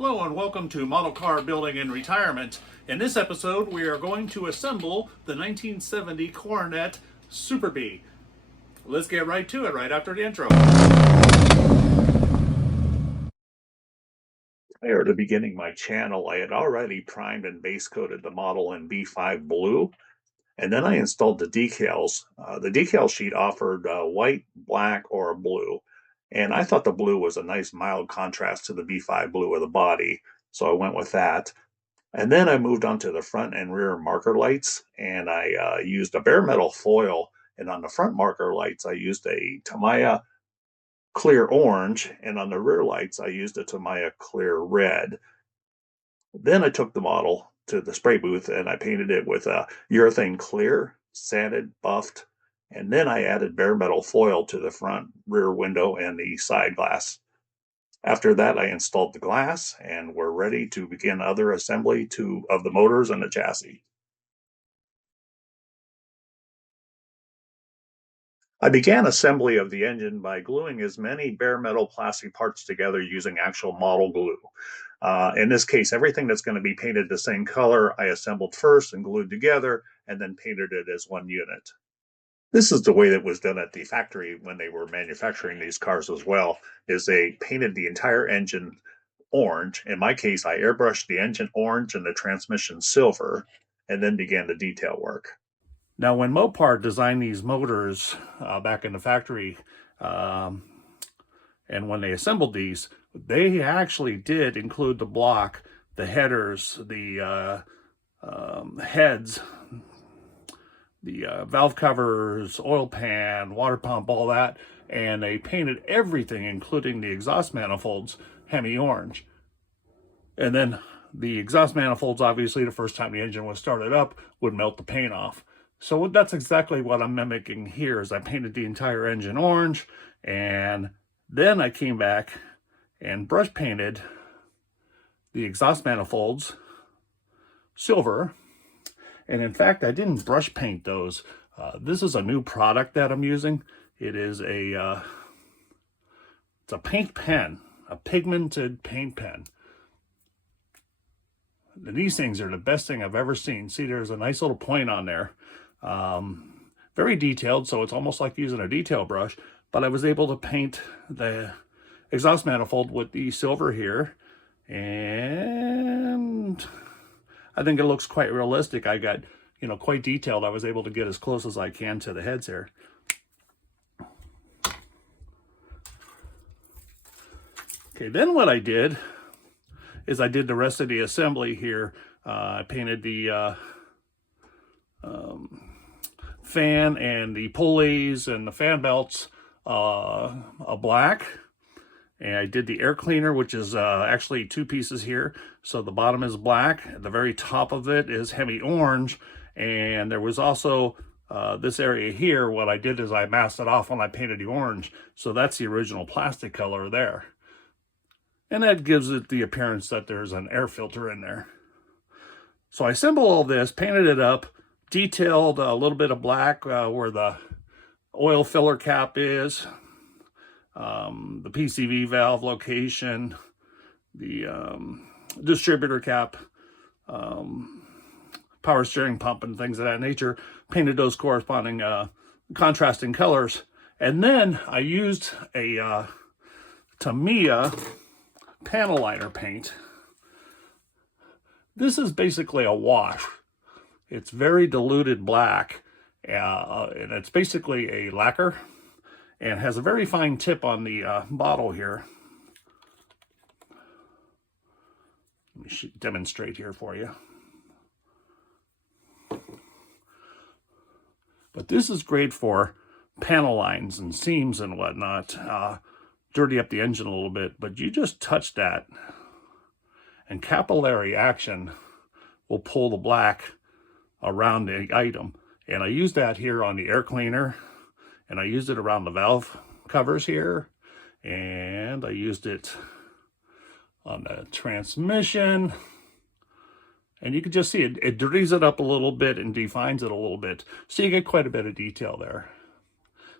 Hello and welcome to Model Car Building and Retirement. In this episode, we are going to assemble the 1970 Coronet Superbee. Let's get right to it right after the intro. Prior to beginning my channel, I had already primed and base coated the model in B5 blue, and then I installed the decals. The decal sheet offered white, black, or blue. And I thought the blue was a nice mild contrast to the B5 blue of the body, so I went with that. And then I moved on to the front and rear marker lights, and I used a bare metal foil. And on the front marker lights, I used a Tamiya clear orange, and on the rear lights, I used a Tamiya clear red. Then I took the model to the spray booth and I painted it with a urethane clear, sanded, buffed, and then I added bare metal foil to the front, rear window, and the side glass. After that, I installed the glass, and we're ready to begin other assembly of the motors and the chassis. I began assembly of the engine by gluing as many bare metal plastic parts together using actual model glue. In this case, everything that's going to be painted the same color, I assembled first and glued together, and then painted it as one unit. This is the way that was done at the factory when they were manufacturing these cars as well, is they painted the entire engine orange. In my case, I airbrushed the engine orange and the transmission silver, and then began the detail work. Now, when Mopar designed these motors back in the factory, and when they assembled these, they actually did include the block, the headers, the heads, the valve covers, oil pan, water pump, all that, and they painted everything, including the exhaust manifolds, Hemi orange. And then the exhaust manifolds, obviously, the first time the engine was started up, would melt the paint off. So that's exactly what I'm mimicking here, is I painted the entire engine orange, and then I came back and brush painted the exhaust manifolds silver. And in fact, I didn't brush paint those. This is a new product that I'm using. It is it's a paint pen, a pigmented paint pen. And these things are the best thing I've ever seen. See, there's a nice little point on there. Very detailed, so it's almost like using a detail brush. But I was able to paint the exhaust manifold with the silver here. And I think it looks quite realistic. I got, quite detailed. I was able to get as close as I can to the heads here. Okay, then what I did is I did the rest of the assembly here. I painted the fan and the pulleys and the fan belts a black. And I did the air cleaner, which is actually two pieces here. So the bottom is black. At the very top of it is Hemi orange. And there was also this area here. What I did is I masked it off when I painted the orange. So that's the original plastic color there. And that gives it the appearance that there's an air filter in there. So I assembled all this, painted it up, detailed a little bit of black where the oil filler cap is. The PCV valve location, the distributor cap, power steering pump, and things of that nature. Painted those corresponding contrasting colors. And then I used a Tamiya panel liner paint. This is basically a wash. It's very diluted black, and it's basically a lacquer. And has a very fine tip on the bottle here. Let me demonstrate here for you. But this is great for panel lines and seams and whatnot. Dirty up the engine a little bit, but you just touch that, and capillary action will pull the black around the item. And I use that here on the air cleaner. And I used it around the valve covers here. And I used it on the transmission. And you can just see it dirties it up a little bit and defines it a little bit. So you get quite a bit of detail there.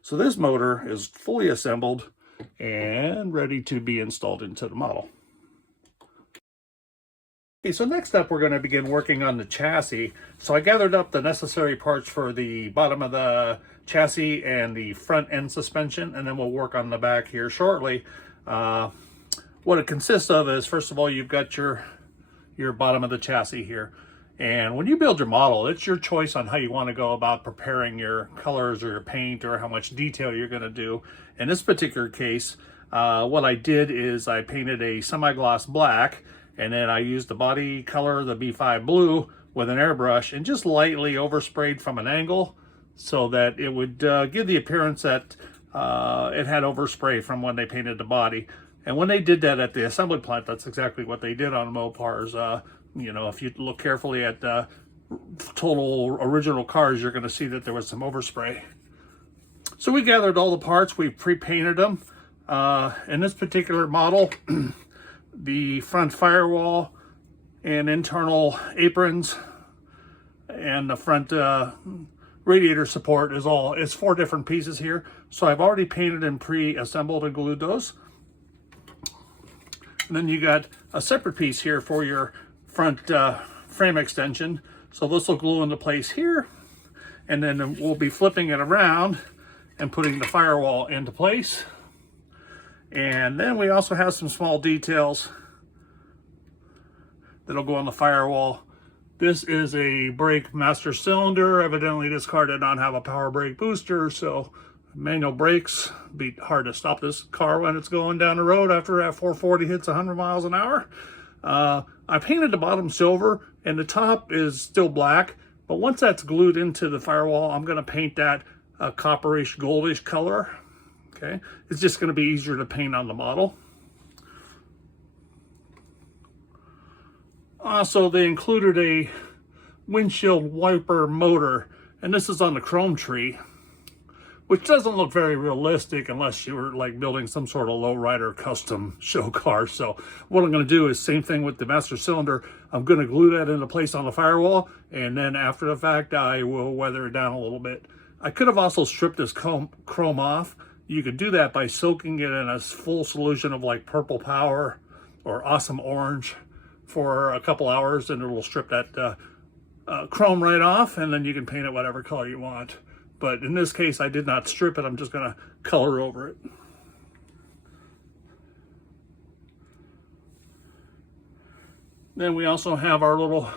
So this motor is fully assembled and ready to be installed into the model. Okay, so next up we're going to begin working on the chassis. So I gathered up the necessary parts for the bottom of the chassis and the front end suspension, and then we'll work on the back here shortly. What it consists of is, first of all, you've got your bottom of the chassis here. And when you build your model, it's your choice on how you want to go about preparing your colors or your paint or how much detail you're going to do. In this particular case, what I did is I painted a semi-gloss black, and then I used the body color, the B5 blue, with an airbrush and just lightly oversprayed from an angle so that it would give the appearance that it had overspray from when they painted the body. And when they did that at the assembly plant, that's exactly what they did on Mopars. You know, if you look carefully at total original cars, you're going to see that there was some overspray. So we gathered all the parts, we pre-painted them. In this particular model, the front firewall and internal aprons and the front radiator support is 4 different pieces here. So I've already painted and pre-assembled and glued those. And then you got a separate piece here for your front frame extension. So this will glue into place here, and then we'll be flipping it around and putting the firewall into place. And then we also have some small details that'll go on the firewall. This is a brake master cylinder. Evidently this car did not have a power brake booster, so manual brakes be hard to stop this car when it's going down the road after that 440 hits 100 miles an hour. I painted the bottom silver and the top is still black, but once that's glued into the firewall, I'm going to paint that a copperish goldish color. Okay, it's just going to be easier to paint on the model. Also, they included a windshield wiper motor, and this is on the chrome tree, which doesn't look very realistic unless you were like building some sort of lowrider custom show car. So what I'm going to do is same thing with the master cylinder. I'm going to glue that into place on the firewall, and then after the fact, I will weather it down a little bit. I could have also stripped this chrome off. You could do that by soaking it in a full solution of like Purple Power or Awesome Orange for a couple hours, and it will strip that chrome right off, and then you can paint it whatever color you want. But in this case, I did not strip it. I'm just going to color over it. Then we also have our little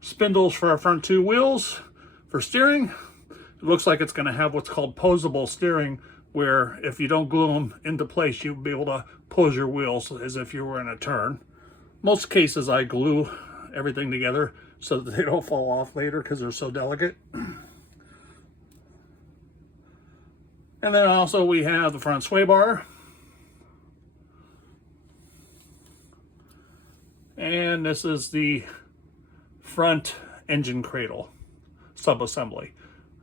spindles for our front 2 wheels for steering. It looks like it's going to have what's called posable steering, where if you don't glue them into place, you'll be able to pose your wheels as if you were in a turn. Most cases, I glue everything together so that they don't fall off later because they're so delicate. And then also we have the front sway bar. And this is the front engine cradle sub-assembly.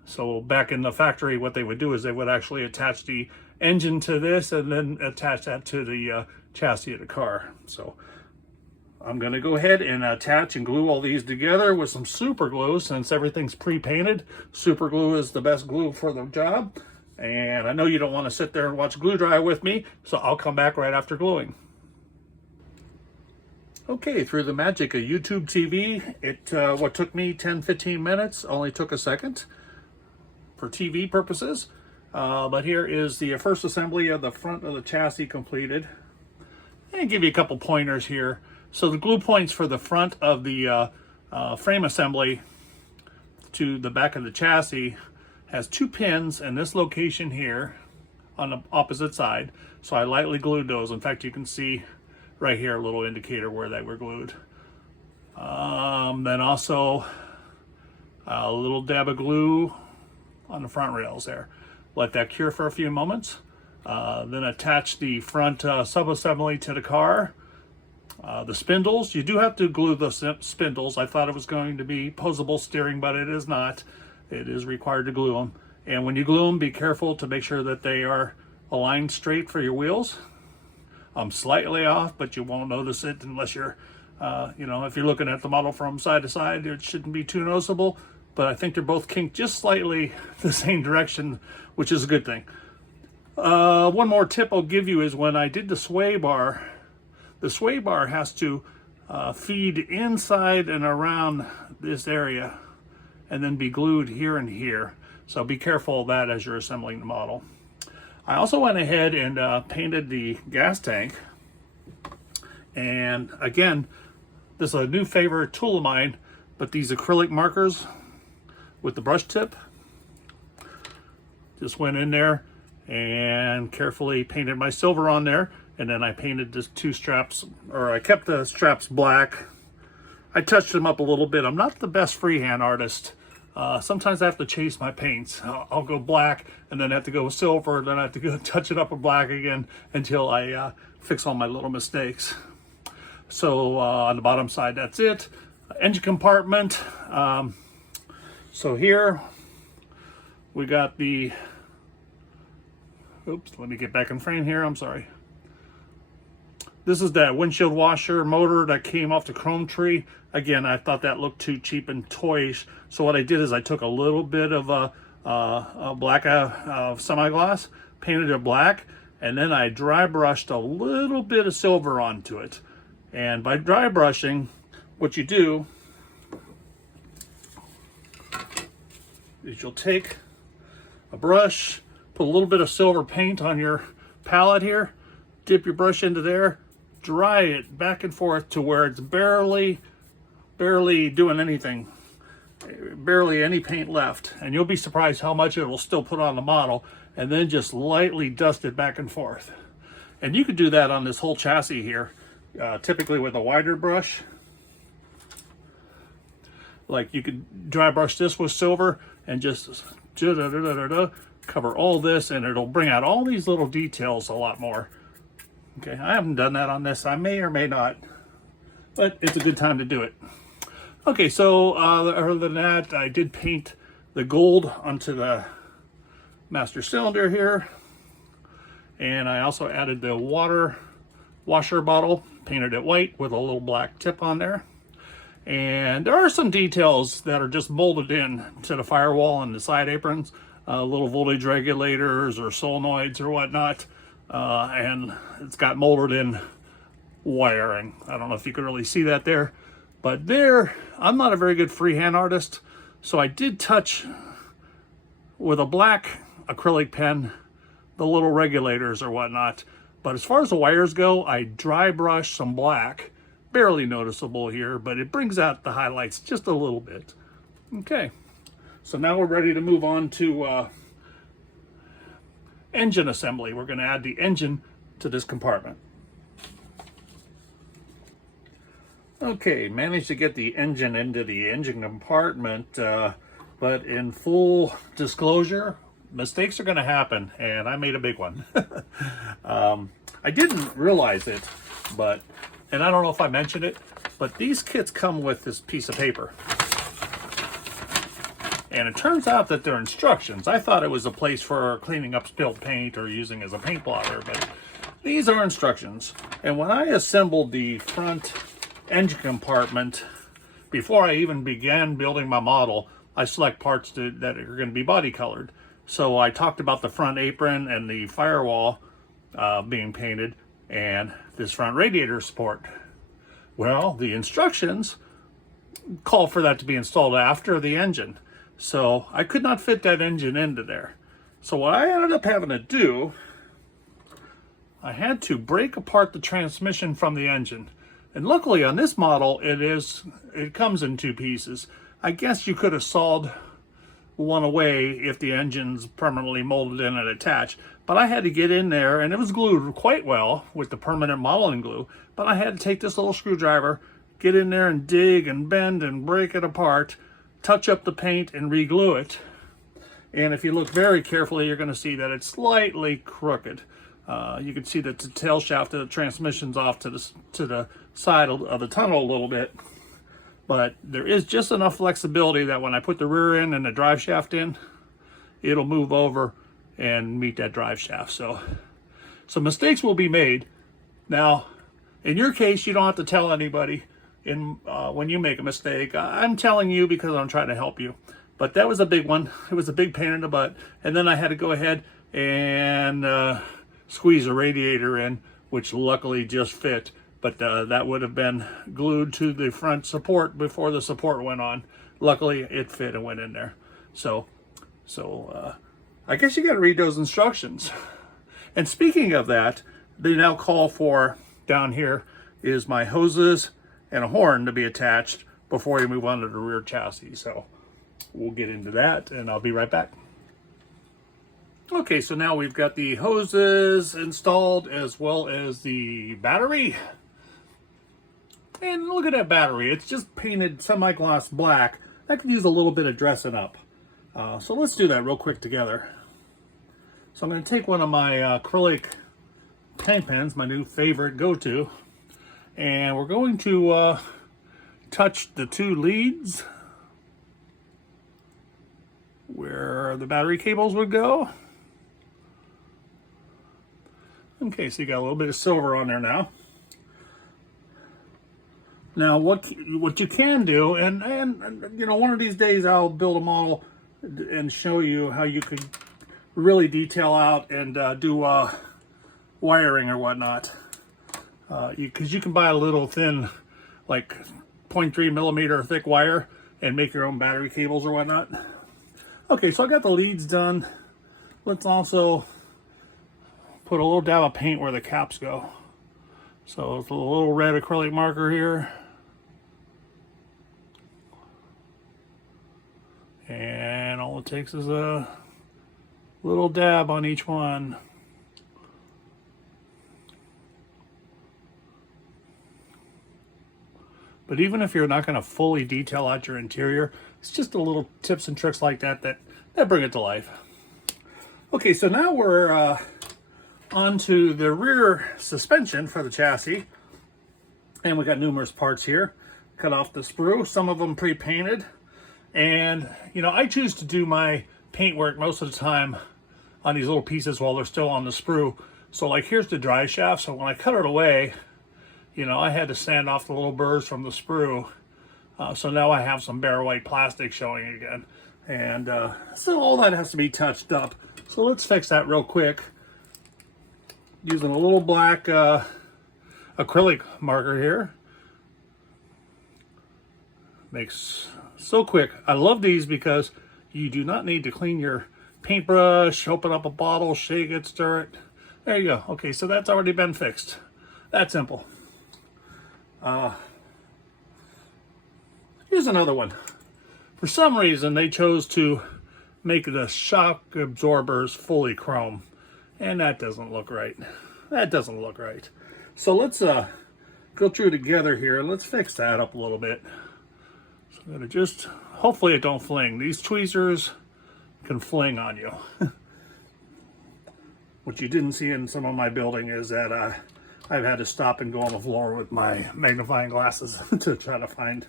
So back in the factory, what they would do is they would actually attach the engine to this and then attach that to the chassis of the car. So I'm going to go ahead and attach and glue all these together with some super glue. Since everything's pre-painted, super glue is the best glue for the job. And I know you don't want to sit there and watch glue dry with me, so I'll come back right after gluing. Okay, through the magic of YouTube TV, what took me 10-15 minutes only took a second for TV purposes. But here is the first assembly of the front of the chassis completed. And give you a couple pointers here. So the glue points for the front of the frame assembly to the back of the chassis has 2 pins in this location here on the opposite side. So I lightly glued those. In fact, you can see right here a little indicator where they were glued. Then also a little dab of glue on the front rails there. Let that cure for a few moments. Then attach the front sub-assembly to the car. The spindles, you do have to glue the spindles. I thought it was going to be posable steering, but it is not. It is required to glue them. And when you glue them, be careful to make sure that they are aligned straight for your wheels. I'm slightly off, but you won't notice it unless you're, you know, if you're looking at the model from side to side, it shouldn't be too noticeable. But I think they're both kinked just slightly the same direction, which is a good thing. One more tip I'll give you is when I did the sway bar has to feed inside and around this area and then be glued here and here. So be careful of that as you're assembling the model. I also went ahead and painted the gas tank. And again, this is a new favorite tool of mine, but these acrylic markers with the brush tip, just went in there and carefully painted my silver on there. And then I painted the two straps, or I kept the straps black. I touched them up a little bit. I'm not the best freehand artist. Sometimes I have to chase my paints. I'll go black and then have to go silver, then I have to go touch it up with black again until I fix all my little mistakes. So on the bottom side, that's it. Engine compartment. So here we got the, oops, let me get back in frame here, I'm sorry. This is that windshield washer motor that came off the chrome tree. Again, I thought that looked too cheap and toyish. So what I did is I took a little bit of a black semi-gloss, painted it black, and then I dry brushed a little bit of silver onto it. And by dry brushing, what you do is you'll take a brush, put a little bit of silver paint on your palette here, dip your brush into there, dry it back and forth to where it's barely doing anything, barely any paint left. And you'll be surprised how much it will still put on the model, and then just lightly dust it back and forth. And you could do that on this whole chassis here, typically with a wider brush. Like you could dry brush this with silver and just cover all this, and it'll bring out all these little details a lot more. Okay, I haven't done that on this. I may or may not, but it's a good time to do it. Okay, so other than that, I did paint the gold onto the master cylinder here. And I also added the water washer bottle, painted it white with a little black tip on there. And there are some details that are just molded in to the firewall and the side aprons, little voltage regulators or solenoids or whatnot. And it's got molded in wiring. I don't know if you can really see that there, but there, I'm not a very good freehand artist, so I did touch with a black acrylic pen the little regulators or whatnot. But as far as the wires go, I dry brush some black, barely noticeable here, but it brings out the highlights just a little bit. Okay, so now we're ready to move on to engine assembly. We're going to add the engine to this compartment. Okay, managed to get the engine into the engine compartment, but in full disclosure, mistakes are going to happen, and I made a big one. I didn't realize it, but, and I don't know if I mentioned it, but these kits come with this piece of paper. And it turns out that they're instructions. I thought it was a place for cleaning up spilled paint or using as a paint blotter, but these are instructions. And when I assembled the front engine compartment, before I even began building my model, I select parts that are going to be body colored. So I talked about the front apron and the firewall being painted and this front radiator support. Well, the instructions call for that to be installed after the engine. So I could not fit that engine into there. So what I ended up having to do, I had to break apart the transmission from the engine. And luckily on this model, it comes in two pieces. I guess you could have sawed one away if the engine's permanently molded in and attached. But I had to get in there, and it was glued quite well with the permanent modeling glue. But I had to take this little screwdriver, get in there and dig and bend and break it apart, touch up the paint and re-glue it. And if you look very carefully, you're going to see that it's slightly crooked. You can see that the tail shaft of the transmission's off to the side of the tunnel a little bit. But there is just enough flexibility that when I put the rear end and the drive shaft in, it'll move over and meet that drive shaft. So mistakes will be made. Now, in your case, you don't have to tell anybody when you make a mistake. I'm telling you because I'm trying to help you. But that was a big one. It was a big pain in the butt. And then I had to go ahead and squeeze a radiator in, which luckily just fit. but that would have been glued to the front support before the support went on. Luckily, it fit and went in there. So I guess you got to read those instructions. And speaking of that, they now call for, down here, is my hoses and a horn to be attached before you move on to the rear chassis. So we'll get into that and I'll be right back. Okay, so now we've got the hoses installed as well as the battery. And look at that battery. It's just painted semi-gloss black. That could use a little bit of dressing up. So let's do that real quick together. So I'm going to take one of my acrylic paint pens, my new favorite go-to, and we're going to touch the two leads where the battery cables would go. Okay, so you got a little bit of silver on there now. Now, what you can do, and you know, one of these days I'll build a model and show you how you could really detail out and do wiring or whatnot. Because you can buy a little thin, like 0.3 millimeter thick wire and make your own battery cables or whatnot. Okay, so I got the leads done. Let's also put a little dab of paint where the caps go. So it's a little red acrylic marker here. And all it takes is a little dab on each one. But even if you're not going to fully detail out your interior, it's just a little tips and tricks like that bring it to life. Okay, so now we're onto the rear suspension for the chassis. And we got numerous parts here. Cut off the sprue, some of them pre-painted. And, you know, I choose to do my paint work most of the time on these little pieces while they're still on the sprue. So, like, here's the drive shaft. So when I cut it away, you know, I had to sand off the little burrs from the sprue. So now I have some bare white plastic showing again. And so all that has to be touched up. So let's fix that real quick. Using a little black acrylic marker here. Makes so quick. I love these because you do not need to clean your paintbrush, open up a bottle, shake it, stir it. There you go. Okay, so that's already been fixed. That simple. Here's another one. For some reason, they chose to make the shock absorbers fully chrome. And that doesn't look right. That doesn't look right. So let's go through together here and let's fix that up a little bit. So I'm gonna just, hopefully it don't fling. These tweezers can fling on you. What you didn't see in some of my building is that I've had to stop and go on the floor with my magnifying glasses to try to find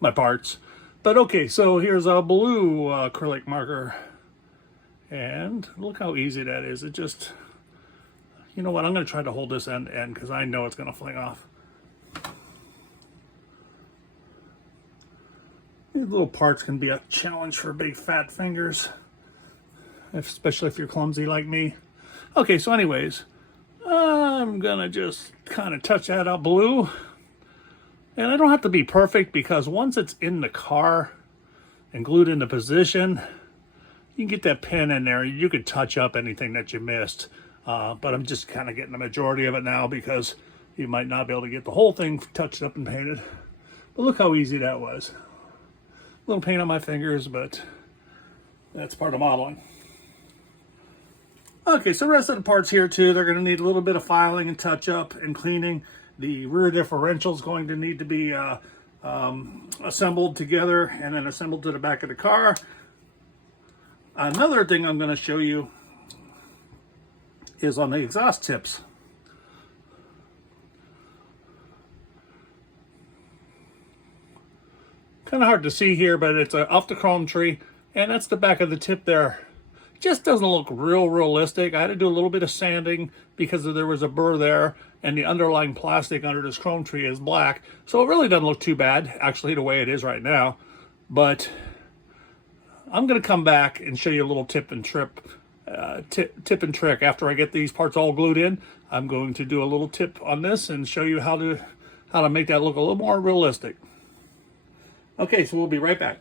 my parts. But okay, so here's a blue acrylic marker. And look how easy that is. It just, you know what, I'm going to try to hold this end because I know it's going to fling off. These little parts can be a challenge for big fat fingers, especially if you're clumsy like me. Okay, so anyways, I'm going to just kind of touch that up blue. And I don't have to be perfect because once it's in the car and glued into position, you can get that pin in there. You could touch up anything that you missed. But I'm just kind of getting the majority of it now because you might not be able to get the whole thing touched up and painted. But look how easy that was. A little paint on my fingers, but that's part of modeling. Okay, so the rest of the parts here too, they're going to need a little bit of filing and touch up and cleaning. The rear differential is going to need to be assembled together and then assembled to the back of the car. Another thing I'm going to show you is on the exhaust tips. Kind of hard to see here, but it's off the chrome tree, and that's the back of the tip there. Just doesn't look real realistic. I had to do a little bit of sanding because there was a burr there, and the underlying plastic under this chrome tree is black, so it really doesn't look too bad, actually, the way it is right now. But I'm going to come back and show you a little tip and trick after I get these parts all glued in. I'm going to do a little tip on this and show you how to make that look a little more realistic. Okay, so we'll be right back.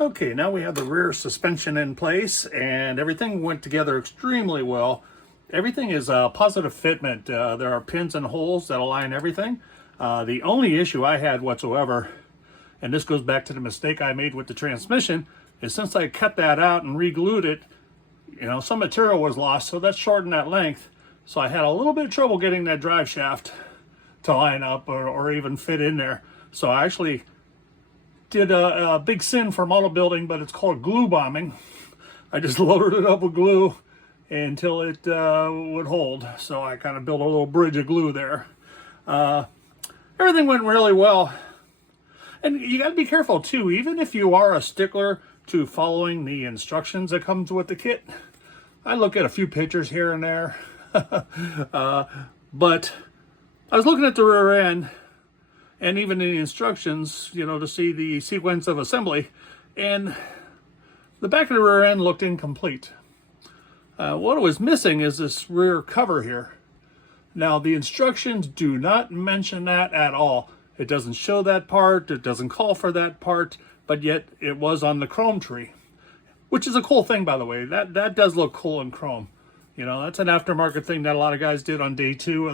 Okay, now we have the rear suspension in place and everything went together extremely well. Everything is a positive fitment. There are pins and holes that align everything. The only issue I had whatsoever, and this goes back to the mistake I made with the transmission, is since I cut that out and re-glued it, some material was lost, so that shortened that length. So I had a little bit of trouble getting that drive shaft to line up or even fit in there. So I actually did a big sin for model building, but it's called glue bombing. I just loaded it up with glue until it would hold. So I kind of built a little bridge of glue there. Everything went really well. And you got to be careful too, even if you are a stickler to following the instructions that comes with the kit. I look at a few pictures here and there. But I was looking at the rear end and even in the instructions, to see the sequence of assembly, and the back of the rear end looked incomplete. What was missing is this rear cover here. Now, the instructions do not mention that at all. It doesn't show that part, it doesn't call for that part, but yet it was on the chrome tree, which is a cool thing, by the way. That does look cool in chrome. That's an aftermarket thing that a lot of guys did on day 2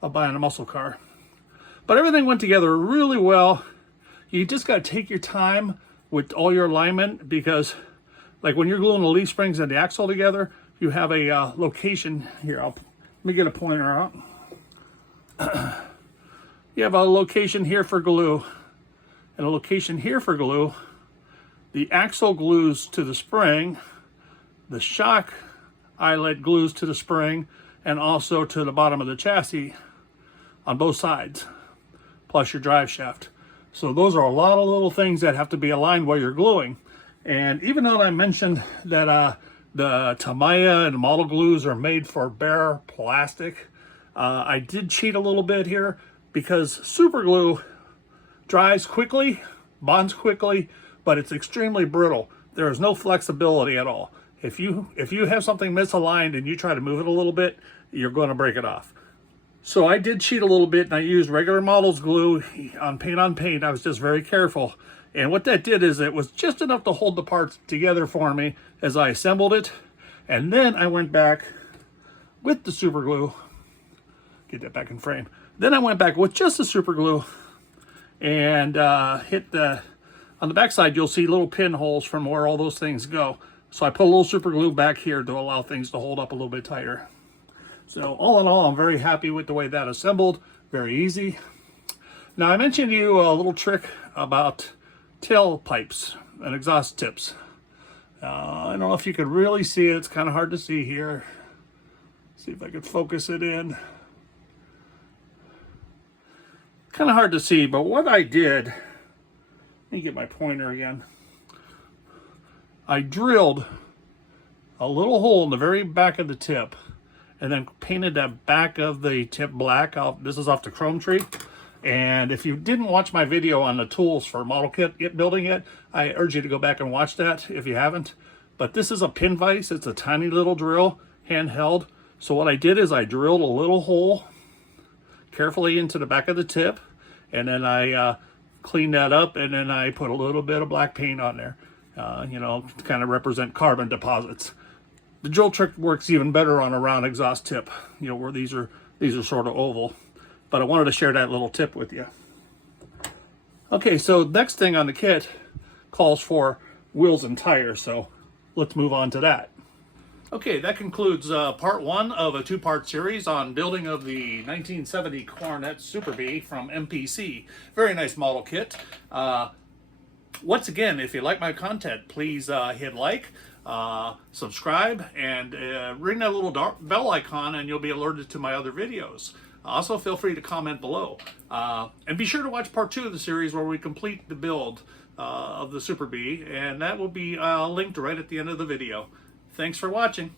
of buying a muscle car. But everything went together really well. You just got to take your time with all your alignment, because like when you're gluing the leaf springs and the axle together, you have a location here. Let me get a pointer out. You have a location here for glue and a location here for glue. The axle glues to the spring, the shock eyelet glues to the spring, and also to the bottom of the chassis on both sides, plus your drive shaft. So those are a lot of little things that have to be aligned while you're gluing. And even though I mentioned that the Tamiya and model glues are made for bare plastic, I did cheat a little bit here, because super glue dries quickly, bonds quickly, but it's extremely brittle. There is no flexibility at all. If you have something misaligned and you try to move it a little bit, you're going to break it off. So I did cheat a little bit, and I used regular models glue on paint. I was just very careful. And what that did is it was just enough to hold the parts together for me as I assembled it. And then I went back with the super glue. Get that back in frame. Then I went back with just the super glue and hit on the back side, you'll see little pinholes from where all those things go. So I put a little super glue back here to allow things to hold up a little bit tighter. So all in all, I'm very happy with the way that assembled. Very easy. Now, I mentioned to you a little trick about tail pipes and exhaust tips. I don't know if you could really see it. It's kind of hard to see here. See if I could focus it in. Kind of hard to see, but what I did, let me get my pointer again. I drilled a little hole in the very back of the tip and then painted that back of the tip black. This is off the chrome tree. And if you didn't watch my video on the tools for model kit building it, I urge you to go back and watch that if you haven't. But this is a pin vise. It's a tiny little drill, handheld. So what I did is I drilled a little hole carefully into the back of the tip, and then I cleaned that up, and then I put a little bit of black paint on there, to kind of represent carbon deposits. The drill trick works even better on a round exhaust tip, where these are sort of oval. But I wanted to share that little tip with you. Okay, so next thing on the kit calls for wheels and tires, so let's move on to that. Okay, that concludes part 1 of a 2-part series on building of the 1970 Coronet Superbee from MPC. Very nice model kit. Once again, if you like my content, please hit like, subscribe, and ring that little bell icon, and you'll be alerted to my other videos. Also, feel free to comment below. And be sure to watch part 2 of the series where we complete the build of the Superbee, and that will be linked right at the end of the video. Thanks for watching.